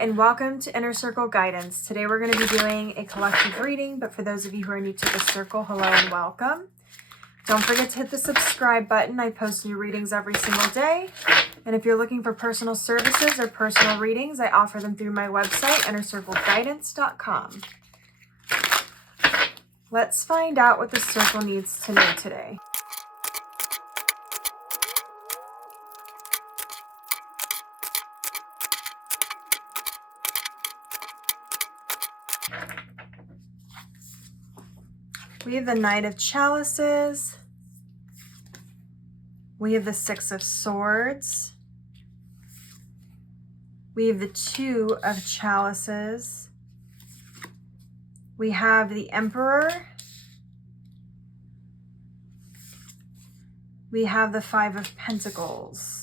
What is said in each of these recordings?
and welcome to Inner Circle Guidance. Today we're going to be doing a collective reading, but for those of you who are new to the circle, hello and welcome. Don't forget to hit the subscribe button. I post new readings every single day. And if you're looking for personal services or personal readings, I offer them through my website, innercircleguidance.com. Let's find out what the circle needs to know today. We have the Knight of Chalices. We have the Six of Swords. We have the Two of Chalices. We have the Emperor. We have the Five of Pentacles.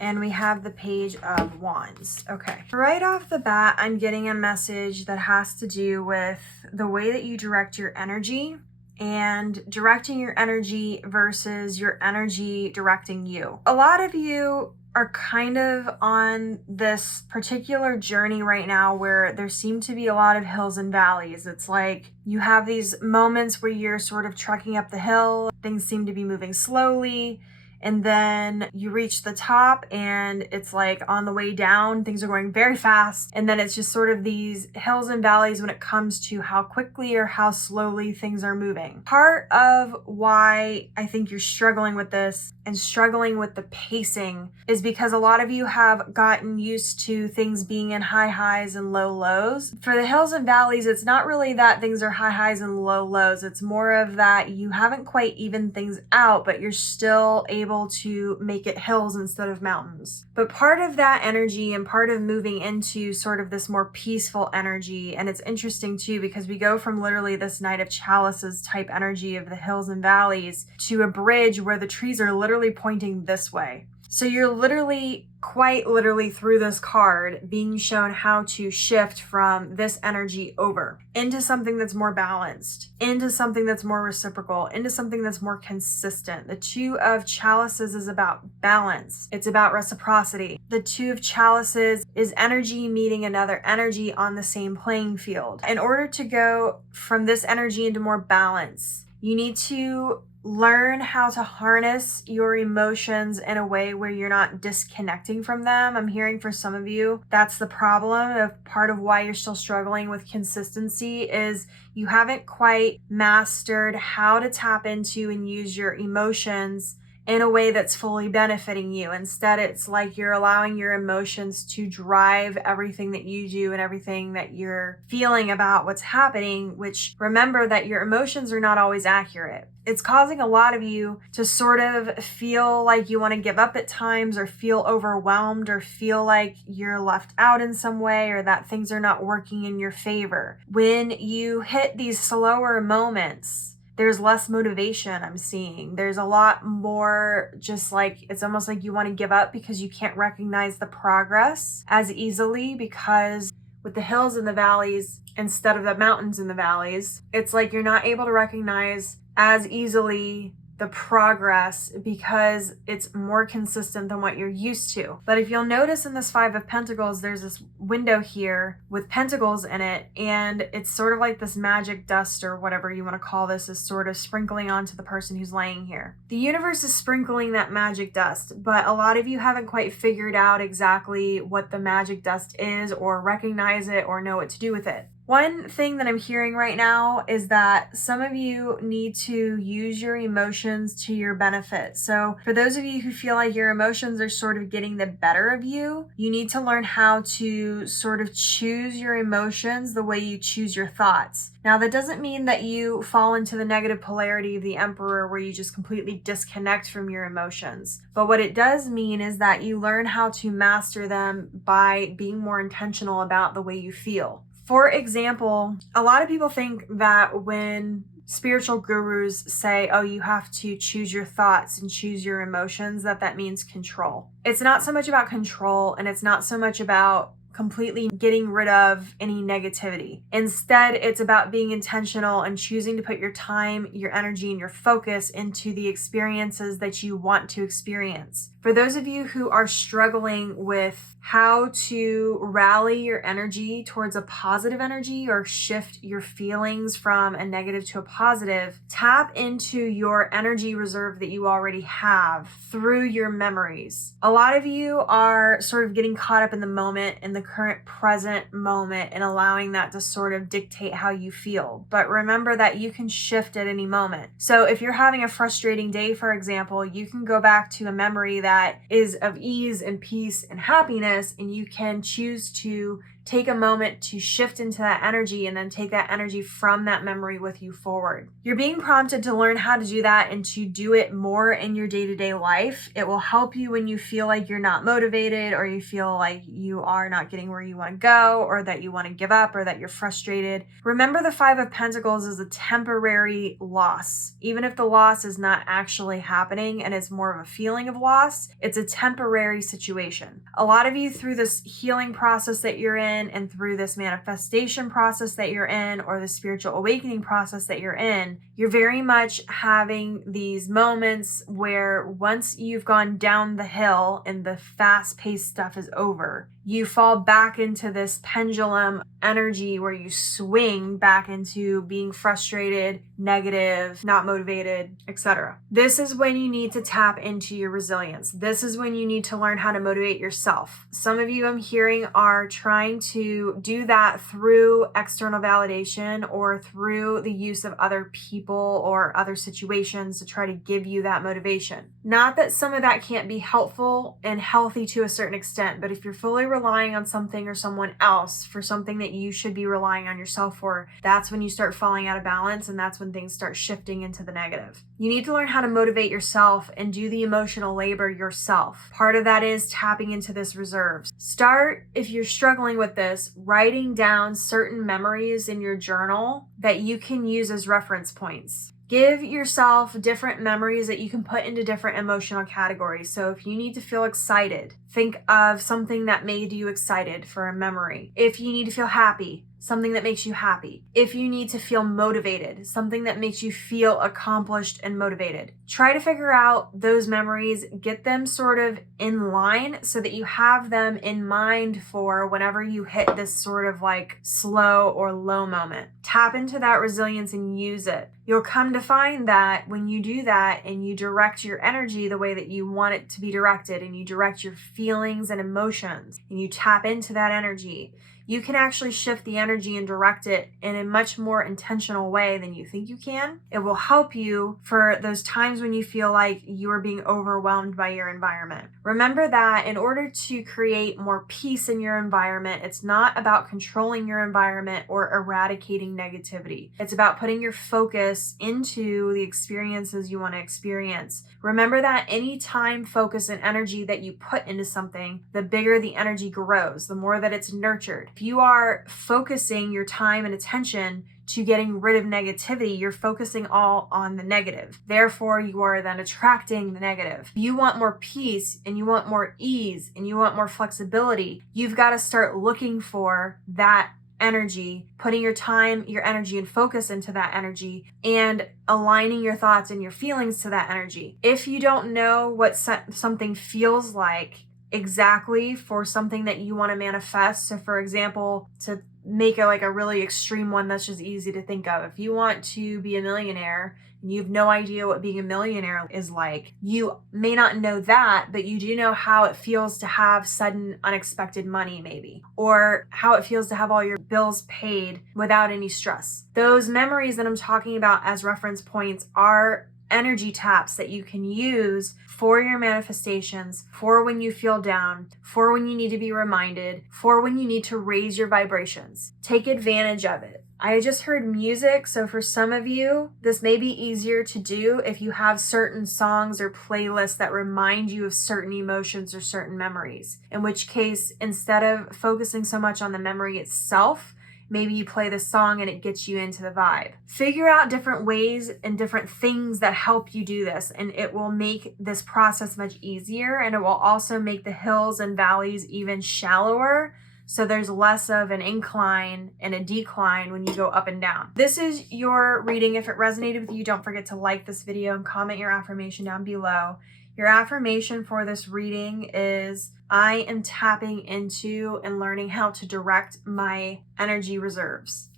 And we have the Page of Wands. Okay. Right off the bat, I'm getting a message that has to do with the way that you direct your energy and directing your energy versus your energy directing you. A lot of you are kind of on this particular journey right now where there seem to be a lot of hills and valleys. It's like you have these moments where you're sort of trekking up the hill, things seem to be moving slowly. And then you reach the top and it's like on the way down, things are going very fast. And then it's just sort of these hills and valleys when it comes to how quickly or how slowly things are moving. Part of why I think you're struggling with this and struggling with the pacing is because a lot of you have gotten used to things being in high highs and low lows. For the hills and valleys, it's not really that things are high highs and low lows. It's more of that you haven't quite evened things out, but you're still able to make it hills instead of mountains. But part of that energy and part of moving into sort of this more peaceful energy, and it's interesting too because we go from literally this Knight of Chalices type energy of the hills and valleys to a bridge where the trees are literally pointing this way. So you're literally, quite literally through this card being shown how to shift from this energy over into something that's more balanced, into something that's more reciprocal, into something that's more consistent. The Two of Chalices is about balance. It's about reciprocity. The Two of Chalices is energy meeting another energy on the same playing field. In order to go from this energy into more balance, you need to learn how to harness your emotions in a way where you're not disconnecting from them. I'm hearing for some of you, that's the problem of part of why you're still struggling with consistency is you haven't quite mastered how to tap into and use your emotions in a way that's fully benefiting you. Instead, it's like you're allowing your emotions to drive everything that you do and everything that you're feeling about what's happening, which remember that your emotions are not always accurate. It's causing a lot of you to sort of feel like you want to give up at times or feel overwhelmed or feel like you're left out in some way or that things are not working in your favor. When you hit these slower moments, there's less motivation I'm seeing. There's a lot more just like, it's almost like you want to give up because you can't recognize the progress as easily because with the hills and the valleys instead of the mountains and the valleys, it's like you're not able to recognize as easily the progress because it's more consistent than what you're used to. But if you'll notice in this Five of Pentacles, there's this window here with pentacles in it, and it's sort of like this magic dust or whatever you want to call this is sort of sprinkling onto the person who's laying here. The universe is sprinkling that magic dust, but a lot of you haven't quite figured out exactly what the magic dust is or recognize it or know what to do with it. One thing that I'm hearing right now is that some of you need to use your emotions to your benefit. So for those of you who feel like your emotions are sort of getting the better of you, you need to learn how to sort of choose your emotions the way you choose your thoughts. Now, that doesn't mean that you fall into the negative polarity of the Emperor where you just completely disconnect from your emotions. But what it does mean is that you learn how to master them by being more intentional about the way you feel. For example, a lot of people think that when spiritual gurus say, oh, you have to choose your thoughts and choose your emotions, that means control. It's not so much about control, and it's not so much about completely getting rid of any negativity. Instead, it's about being intentional and choosing to put your time, your energy, and your focus into the experiences that you want to experience. For those of you who are struggling with how to rally your energy towards a positive energy or shift your feelings from a negative to a positive, tap into your energy reserve that you already have through your memories. A lot of you are sort of getting caught up in the moment, in the current present moment, and allowing that to sort of dictate how you feel. But remember that you can shift at any moment. So if you're having a frustrating day, for example, you can go back to a memory that is of ease and peace and happiness, and you can choose to take a moment to shift into that energy and then take that energy from that memory with you forward. You're being prompted to learn how to do that and to do it more in your day-to-day life. It will help you when you feel like you're not motivated, or you feel like you are not getting where you want to go, or that you want to give up, or that you're frustrated. Remember, the Five of Pentacles is a temporary loss. Even if the loss is not actually happening and it's more of a feeling of loss, it's a temporary situation. A lot of you, through this healing process that you're in, and through this manifestation process that you're in, or the spiritual awakening process that you're in, you're very much having these moments where once you've gone down the hill and the fast-paced stuff is over, you fall back into this pendulum energy where you swing back into being frustrated, negative, not motivated, etc. This is when you need to tap into your resilience. This is when you need to learn how to motivate yourself. Some of you, I'm hearing, are trying to do that through external validation or through the use of other people or other situations to try to give you that motivation. Not that some of that can't be helpful and healthy to a certain extent, but if you're fully relying on something or someone else for something that you should be relying on yourself for, that's when you start falling out of balance, and that's when things start shifting into the negative. You need to learn how to motivate yourself and do the emotional labor yourself. Part of that is tapping into this reserve. Start, if you're struggling with this, writing down certain memories in your journal that you can use as reference points. Give yourself different memories that you can put into different emotional categories. So if you need to feel excited, think of something that made you excited for a memory. If you need to feel happy, something that makes you happy. If you need to feel motivated, something that makes you feel accomplished and motivated. Try to figure out those memories, get them sort of in line so that you have them in mind for whenever you hit this sort of like slow or low moment. Tap into that resilience and use it. You'll come to find that when you do that and you direct your energy the way that you want it to be directed, and you direct your feelings and emotions, and you tap into that energy, you can actually shift the energy and direct it in a much more intentional way than you think you can. It will help you for those times when you feel like you are being overwhelmed by your environment. Remember that in order to create more peace in your environment, it's not about controlling your environment or eradicating negativity. It's about putting your focus into the experiences you want to experience. Remember that any time, focus, and energy that you put into something, the bigger the energy grows, the more that it's nurtured. If you are focusing your time and attention to getting rid of negativity, you're focusing all on the negative. Therefore, you are then attracting the negative. If you want more peace and you want more ease and you want more flexibility, you've got to start looking for that energy, putting your time, your energy, and focus into that energy, and aligning your thoughts and your feelings to that energy. If you don't know what something feels like exactly for something that you want to manifest, so for example, to make a really extreme one that's just easy to think of, if you want to be a millionaire and you have no idea what being a millionaire is like, you may not know that, but you do know how it feels to have sudden unexpected money maybe, or how it feels to have all your bills paid without any stress. Those memories that I'm talking about as reference points are energy taps that you can use for your manifestations, for when you feel down, for when you need to be reminded, for when you need to raise your vibrations. Take advantage of it. I just heard music, so for some of you, this may be easier to do if you have certain songs or playlists that remind you of certain emotions or certain memories, in which case, instead of focusing so much on the memory itself, maybe you play the song and it gets you into the vibe. Figure out different ways and different things that help you do this, and it will make this process much easier, and it will also make the hills and valleys even shallower, So there's less of an incline and a decline when you go up and down. This is your reading. If it resonated with you, don't forget to like this video and comment your affirmation down below. Your affirmation for this reading is, I am tapping into and learning how to direct my energy reserves.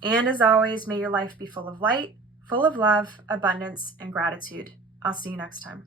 And as always, may your life be full of light, full of love, abundance, and gratitude. I'll see you next time.